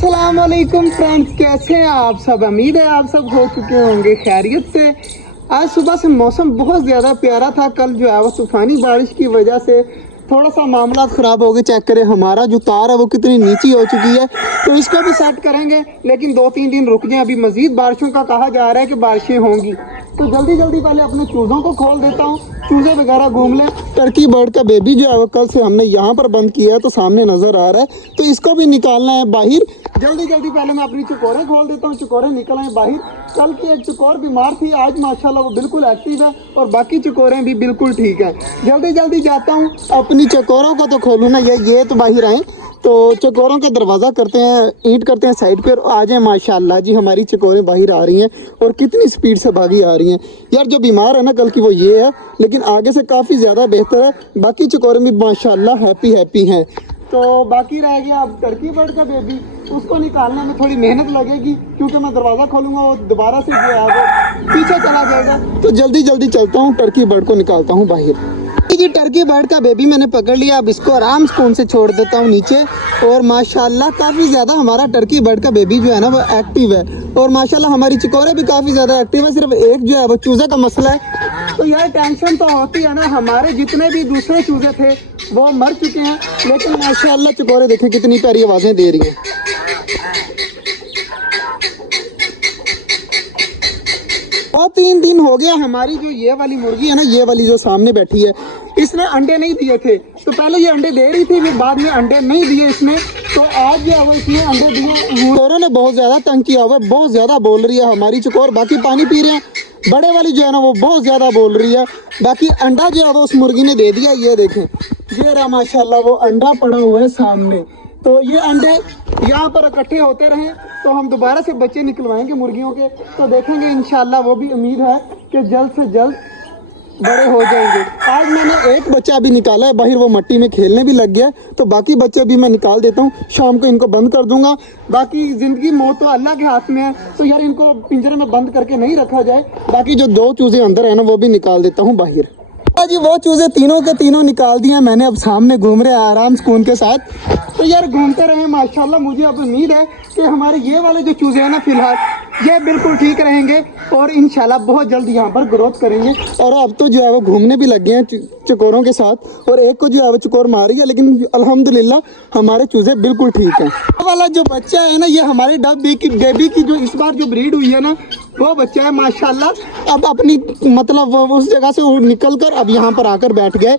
अस्सलाम वालेकुम फ्रेंड्स, कैसे हैं आप सब। उम्मीद है आप सब हो चुके होंगे खैरियत से। आज सुबह से मौसम बहुत ज़्यादा प्यारा था। कल जो है वो तूफ़ानी बारिश की वजह से थोड़ा सा मामला ख़राब हो गए। चेक करें हमारा जो तार है वो कितनी नीची हो चुकी है, तो इसको भी सेट करेंगे, लेकिन 2-3 दिन रुक जाए। अभी मज़ीद बारिशों का कहा जा रहा है कि बारिशें होंगी, तो जल्दी जल्दी पहले अपने चूज़ों को खोल देता हूँ, चूज़े वगैरह घूम लें। टर्की बर्ड का बेबी जो है वो कल से हमने यहाँ पर बंद किया है, तो सामने नज़र आ रहा है, तो इसको भी निकालना है बाहर। जल्दी जल्दी पहले मैं अपनी चकोरें खोल देता हूँ, चकोरें निकल आए बाहर। कल की एक चकोर बीमार थी, आज माशाल्लाह वो बिल्कुल एक्टिव है और बाकी चकोरें भी बिल्कुल ठीक है। जल्दी जल्दी जाता हूँ, अपनी चकोरों को तो खोलूँ ना, ये तो बाहर आए, तो चकोरों का दरवाज़ा करते हैं, ईंट करते हैं साइड पर, आ जाए। माशाल्लाह जी हमारी चकोरें बाहर आ रही हैं और कितनी स्पीड से भागी आ रही हैं। यार जो बीमार है ना कल की वो ये है, लेकिन आगे से काफ़ी ज़्यादा बेहतर है। बाकी चकोरें भी माशाल्लाह हैप्पी हैं। तो बाकी रह गया अब टर्की बर्ड का बेबी, उसको निकालने में थोड़ी मेहनत लगेगी, क्योंकि मैं दरवाज़ा खोलूँगा वो दोबारा से जो है वो पीछे चला जाएगा। तो जल्दी जल्दी चलता हूँ, टर्की बर्ड को निकालता हूँ बाहर। जी टर्की बर्ड का बेबी मैंने पकड़ लिया, अब इसको आराम सुकून से छोड़ देता हूँ नीचे। और माशाल्लाह काफ़ी ज़्यादा हमारा टर्की बर्ड का बेबी जो है ना वो एक्टिव है, और माशाल्लाह हमारी चकोरें भी काफ़ी ज़्यादा एक्टिव है। सिर्फ एक जो है वो चूज़े का मसला है, तो यार टेंशन तो होती है ना। हमारे जितने भी दूसरे चूज़े थे वो मर चुके हैं, लेकिन माशाल्लाह चकोरें देखें कितनी प्यारी आवाज़ें दे रही हैं। और 3 दिन हो गया हमारी जो ये वाली मुर्गी है ना, ये वाली जो सामने बैठी है, इसने अंडे नहीं दिए थे। तो पहले ये अंडे दे रही थी, फिर बाद में अंडे नहीं दिए इसने, तो आज जो है वो इसने अंडे दिए। चकोरों ने बहुत ज़्यादा तंग किया हुआ है, बहुत ज़्यादा बोल रही है हमारी चकोर। बाकी पानी पी रहे हैं, बड़े वाली जो है ना वो बहुत ज़्यादा बोल रही है। बाकी अंडा जो है वो उस मुर्गी ने दे दिया, ये देखें, ये रहा माशाल्लाह वो अंडा पड़ा हुआ है सामने। तो ये अंडे यहाँ पर इकट्ठे होते रहें तो हम दोबारा से बच्चे निकलवाएंगे मुर्गियों के, तो देखेंगे इंशाल्लाह। वो भी उम्मीद है कि जल्द से जल्द बड़े हो जाएंगे। आज मैंने एक बच्चा अभी निकाला है बाहर, वो मिट्टी में खेलने भी लग गया, तो बाकी बच्चे भी मैं निकाल देता हूँ, शाम को इनको बंद कर दूंगा। बाकी ज़िंदगी मौत तो अल्लाह के हाथ में है, तो यार इनको पिंजरे में बंद करके नहीं रखा जाए। बाकी जो 2 चूज़े अंदर है ना वो भी निकाल देता हूँ बाहर। जी वो चूज़े तीनों के तीनों निकाल दिए मैंने, अब सामने घूम रहे हैं आराम सुकून के साथ। तो यार घूमते रहे माशाल्लाह। मुझे अब उम्मीद है कि हमारे ये वाले जो चूज़े हैं ना फिलहाल ये बिल्कुल ठीक रहेंगे और इंशाल्लाह बहुत जल्द यहाँ पर ग्रोथ करेंगे। और अब तो जो है वो घूमने भी लग गए हैं चकोरों के साथ, और एक को जो है वो चकोर मारी है, लेकिन अल्हम्दुलिल्लाह हमारे चूज़े बिल्कुल ठीक हैं। ये वाला जो बच्चा है ना, ये हमारे बेबी की जो इस बार जो ब्रीड हुई है ना वो बच्चा है माशाल्लाह। अब अपनी मतलब वो उस जगह से निकल कर अब यहाँ पर आकर बैठ गए।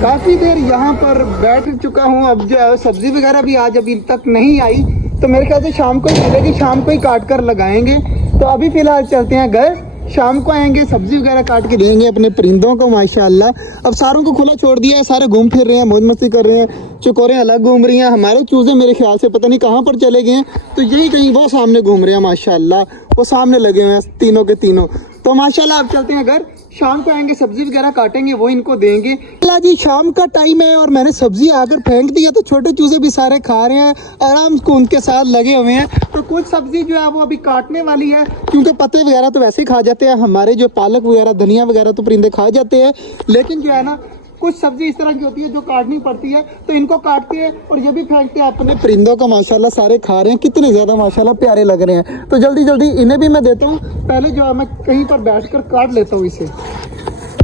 काफ़ी देर यहाँ पर बैठ चुका हूँ, अब जो है सब्ज़ी वगैरह भी आज अभी तक नहीं आई, तो मेरे ख्याल से शाम को ही मिलेगी, शाम को ही काट कर लगाएंगे। तो अभी फ़िलहाल चलते हैं घर, शाम को आएंगे सब्जी वगैरह काट के देंगे अपने परिंदों को। माशाल्लाह अब सारों को खुला छोड़ दिया है, सारे घूम फिर रहे हैं, मौज मस्ती कर रहे हैं। चकोरें अलग घूम रही हैं, हमारे चूज़े मेरे ख्याल से पता नहीं कहाँ पर चले गए हैं, तो यही कहीं वो सामने घूम रहे हैं माशाल्लाह, वो सामने लगे हुए हैं तीनों के तीनों। तो माशाल्लाह अब चलते हैं घर, शाम को आएंगे सब्जी वगैरह काटेंगे, वो इनको देंगे। जी शाम का टाइम है और मैंने सब्जी आकर फेंक दिया, तो छोटे चूजे भी सारे खा रहे हैं, आराम से उनके साथ लगे हुए हैं। तो कुछ सब्जी जो है वो अभी काटने वाली है, क्योंकि पत्ते वगैरह तो वैसे ही खा जाते हैं हमारे, जो पालक वगैरह धनिया वगैरह तो परिंदे खा जाते हैं, लेकिन जो है ना कुछ सब्जी इस तरह की होती है जो काटनी पड़ती है, तो इनको काटते हैं और ये भी फेंकते हैं अपने परिंदों का। माशाल्लाह सारे खा रहे हैं, कितने ज़्यादा माशाल्लाह प्यारे लग रहे हैं। तो जल्दी जल्दी इन्हें भी मैं देता हूँ, पहले जो है मैं कहीं पर बैठकर काट लेता हूँ इसे।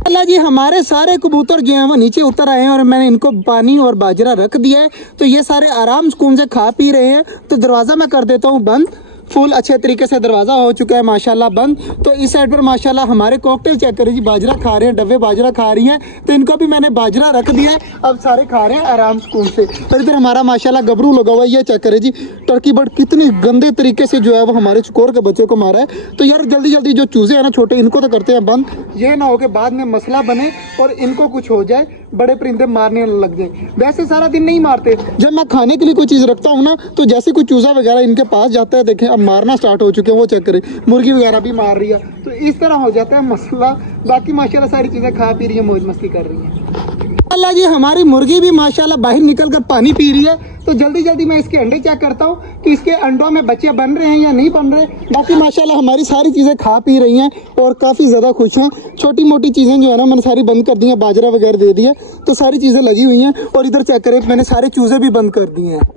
अल्लाह जी हमारे सारे कबूतर जो हैं वो नीचे उतर आए हैं और मैंने इनको पानी और बाजरा रख दिया है, तो ये सारे आराम सुकून से खा पी रहे हैं। तो दरवाज़ा मैं कर देता हूँ बंद। फुल अच्छे तरीके से दरवाज़ा हो चुका है माशाल्लाह बंद। तो इस साइड पर माशाल्लाह हमारे कॉकटेल चेक करें जी, बाजरा खा रहे हैं, डब्बे बाजरा खा रही हैं। तो इनको भी मैंने बाजरा रख दिया है, अब सारे खा रहे हैं आराम सुकून से। और इधर हमारा माशाल्लाह गबरू लगा हुआ है, ये चेक करें जी, टर्की बर्ड कितनी गंदे तरीके से जो है वो हमारे चकोर के बच्चे को मारा है। तो यार जल्दी जल्दी जो चूजे हैं ना छोटे, इनको तो करते हैं बंद, ये ना हो के बाद में मसला बने और इनको कुछ हो जाए, बड़े परिंदे मारने लग जाए। वैसे सारा दिन नहीं मारते, जब मैं खाने के लिए कोई चीज़ रखता हूँ ना, तो जैसे कोई चूजा वगैरह इनके पास जाता है, देखें अब मारना स्टार्ट हो चुके हैं, वो चेक करें, मुर्गी वगैरह भी मार रही है। तो इस तरह हो जाता है मसला। बाकी माशाल्लाह सारी चीज़ें खा पी रही है, मौज मस्ती कर रही है। अल्लाह जी, हमारी मुर्गी भी माशाल्लाह बाहर निकल कर पानी पी रही है। तो जल्दी जल्दी मैं इसके अंडे चेक करता हूँ कि इसके अंडों में बच्चे बन रहे हैं या नहीं बन रहे। बाकी माशाल्लाह हमारी सारी चीज़ें खा पी रही हैं और काफ़ी ज़्यादा खुश हैं। छोटी मोटी चीज़ें जो है ना मैंने सारी बंद कर दी हैं, बाजरा वगैरह दे दिया, तो सारी चीज़ें लगी हुई हैं। और इधर चेक करें, मैंने सारे चूज़े भी बंद कर दिए हैं।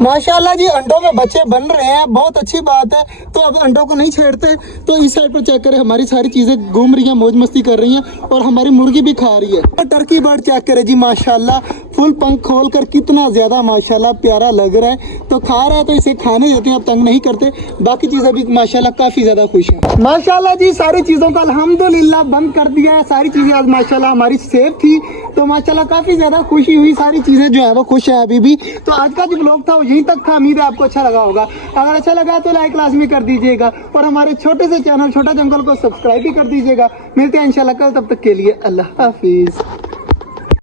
माशाल्लाह जी, अंडों में बच्चे बन रहे हैं, बहुत अच्छी बात है। तो अब अंडों को नहीं छेड़ते। तो इस साइड पर चेक करें, हमारी सारी चीज़ें घूम रही हैं, मौज मस्ती कर रही हैं और हमारी मुर्गी भी खा रही है। तो टर्की बर्ड चेक करें जी, माशाल्लाह फुल पंख खोल कर कितना ज़्यादा माशाल्लाह प्यारा लग रहा है। तो खा रहा है तो इसे खाने देते हैं, अब तंग नहीं करते। बाकी चीज़ें भी माशाल्लाह काफ़ी ज़्यादा खुश हैं। माशाल्लाह जी, सारी चीज़ों का अल्हम्दुलिल्लाह बंद कर दिया है। सारी चीज़ें आज माशाल्लाह हमारी सेफ थी, तो माशाल्लाह काफ़ी ज़्यादा खुशी हुई। सारी चीज़ें जो है वो खुश है अभी भी। तो आज का जो ब्लॉग था वो यहीं तक था। उम्मीद है आपको अच्छा लगा होगा। अगर अच्छा लगा तो लाइक लाजमी कर दीजिएगा और हमारे छोटे से चैनल छोटा जंगल को सब्सक्राइब भी कर दीजिएगा। मिलते हैं इंशाल्लाह कल, तब तक के लिए अल्लाह हाफिज़।